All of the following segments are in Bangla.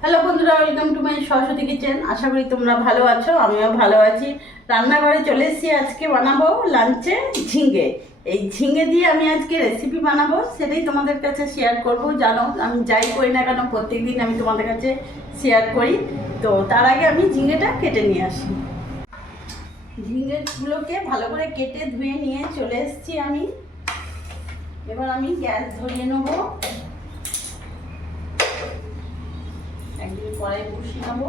হ্যালো বন্ধুরা welcome to my Saraswati kitchen আশা করি তোমরা ভালো আছো, আমিও ভালো আছি। রান্নাঘরে চলে এসেছি, আজকে বানাবো লাঞ্চে ঝিঙ্গে এই ঝিঙ্গে দিয়ে আমি আজকে রেসিপি বানাবো, সেটাই তোমাদের কাছে শেয়ার করব। জানো, আমি যাই করি না কেন প্রত্যেক দিন আমি তোমাদের কাছে শেয়ার করি। তো তার আগে আমি ঝিঙ্গেটা কেটে নিয়ে আসি। ঝিঙ্গেগুলোকে ভালো করে কেটে ধুয়ে নিয়ে চলে এসেছি আমি। এবার আমি গ্যাস ধরিয়ে নেব। একদিন কড়াই বসিয়ে নেব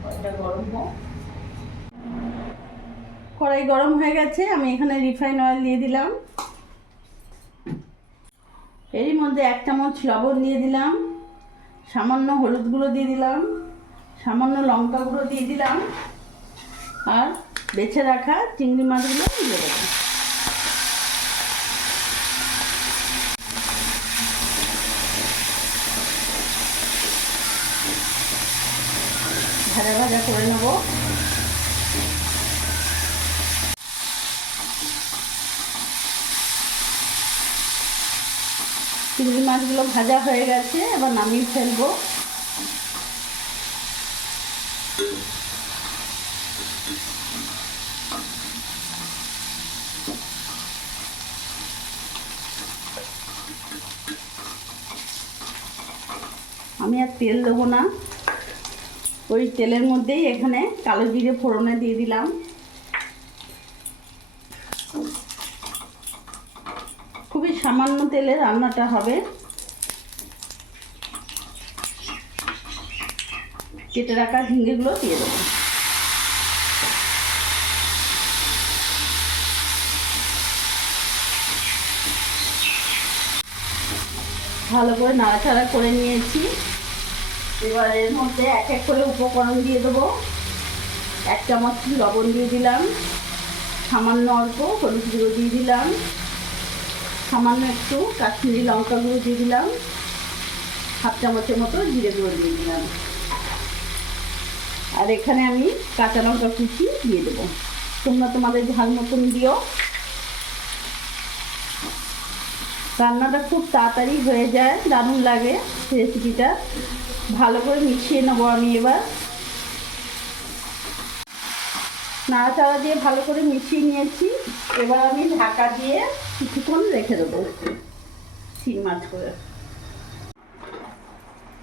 কড়াইটা গরম হোক। কড়াই গরম হয়ে গেছে, আমি এখানে রিফাইন অয়েল দিয়ে দিলাম। এরই মধ্যে এক চামচ লবণ দিয়ে দিলাম, সামান্য হলুদ গুঁড়ো দিয়ে দিলাম, সামান্য লঙ্কা গুঁড়ো দিয়ে দিলাম, আর বেছে রাখা চিংড়ি মাছগুলো দিয়ে দেবো। ভাজা ভাজা করে নেব। চিংড়ি মাছগুলো ভাজা হয়ে গেছে, এবার নামিয়ে ফেলব। আমি আর তেল দেবো না। ওই তেলের মধ্যেই এখানে কালো জিরে ফোড়নে দিয়ে দিলাম। খুবই সামান্য তেলে রান্নাটা হবে। কেটে রাখা ঝিঙ্গেগুলো দিয়ে দেবো। ভালো করে নাড়াচাড়া করে নিয়েছি। এবার এর মধ্যে এক এক করে উপকরণ দিয়ে দেবো। এক চামচ লবণ দিয়ে দিলাম। সামান্য অল্প হলুদ গুঁড়ো দিয়ে দিলাম। সামান্য একটু কাশ্মীরি লঙ্কা গুঁড়ো দিয়ে দিলাম। হাফ চামচের মতো জিরে গুঁড়ো দিয়ে দিলাম। আর এখানে আমি কাঁচা লঙ্কা কুচি দিয়ে দেবো। তোমরা তোমাদের ঝাল মতন দিও। রান্নাটা খুব তাড়াতাড়ি হয়ে যায়, দারুণ লাগে রেসিপিটা। ভালো করে মিশিয়ে নেব আমি এবার। নাড়াচাড়া দিয়ে ভালো করে মিশিয়ে নিয়েছি। এবার আমি ঢাকা দিয়ে কিছুক্ষণ রেখে দেবো তিন মাছ করে।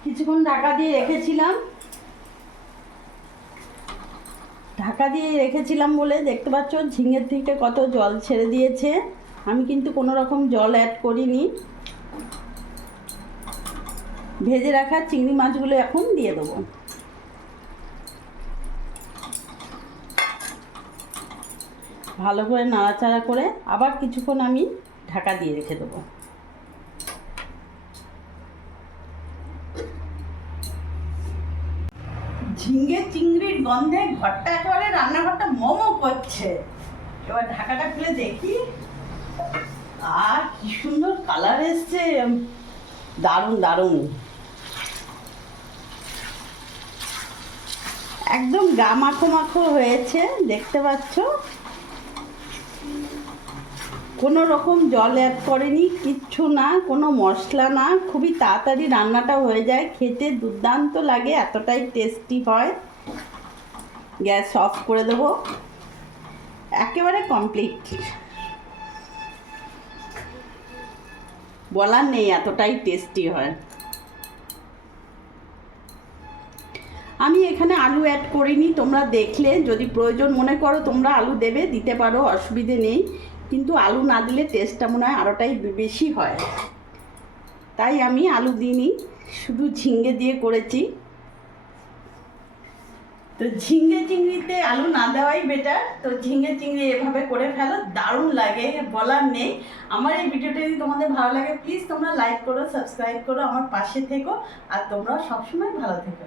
কিছুক্ষণ ঢাকা দিয়ে রেখেছিলাম। ঢাকা দিয়ে রেখেছিলাম বলে দেখতে পাচ্ছ ঝিঙের থেকে কত জল ছেড়ে দিয়েছে। আমি কিন্তু কোনো রকম জল অ্যাড করিনি। ভেজে রাখা চিংড়ি মাছগুলো এখন দিয়ে দেবো। ভালো করে নাড়াচাড়া করে আবার কিছুক্ষণ আমি ঢাকা দিয়ে রেখে দেবো। ঝিঙ্গে চিংড়ির গন্ধে ঘরটা একেবারে রান্নাঘরটা মোমো করছে। এবার ঢাকাটা খুলে দেখি। আর কি সুন্দর কালার এসছে। দারুণ দারুণ। একদম গা মাখো মাখো হয়েছে, দেখতে পাচ্ছ? কোনো রকম জল অ্যাড করেনি, কিচ্ছু না, কোনো মশলা না, খুবই তাড়াতাড়ি রান্নাটা হয়ে যায়, খেতে দুর্দান্ত লাগে, এতটাই টেস্টি হয়। গ্যাস অফ করে দেবো, একেবারে কমপ্লিট বলার নেই, এতটাই টেস্টি হয়। আমি এখানে আলু অ্যাড করিনি, তোমরা দেখলে। যদি প্রয়োজন মনে করো, তোমরা আলু দেবে, দিতে পারো, অসুবিধে নেই। কিন্তু আলু না দিলে টেস্টটা মনে হয় আরোটাই বেশি হয়। তাই আমি আলু দিইনি। শুধু ঝিঙ্গে দিয়ে করেছি। তো ঝিঙ্গে চিংড়িতে আলু না দেওয়াই বেটার তো ঝিঙ্গে চিংড়ি এভাবে করে ফেলো, দারুণ লাগে, বলার নেই। আমার এই ভিডিওটা যদি তোমাদের ভালো লাগে প্লিজ তোমরা লাইক করো সাবস্ক্রাইব করো, আমার পাশে থেকো। আর তোমরা সবসময় ভালো থেকো।